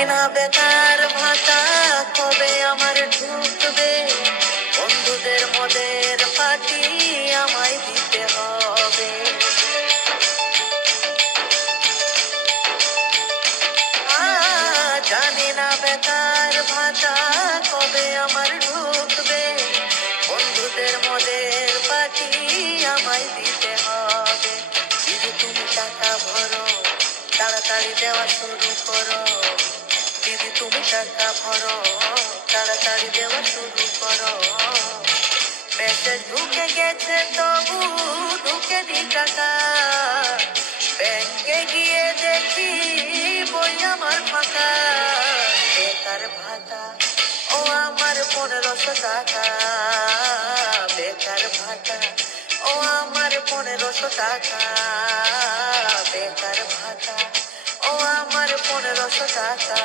জানি না বেকার ভাতা কবে আমার ঢুকবে, বন্ধুদের মদের পার্টি আমায় দিতে হবে। জানি না বেকার ভাতা কবে আমার ঢুকবে, বন্ধুদের মদের পার্টি আমায় দিতে হবে। দিদি তুমি টাকা ভরো, তাড়াতাড়ি দেওয়া শুরু করো। দিদি তুমি টাকা ভরো, তাড়াতাড়ি দেওয়া শুরু করো। মেসেজ ঢুকে গেছে তবু ঢুকেনি টাকা, ব্যাংকে গিয়ে দেখি বই আমার ফাঁকা। বেকার ভাতা ও আমার 1500 টাকা, বেকার ভাতা ও আমার 1500 টাকা, বেকার ভাতা ও আমার 1500 টাকা।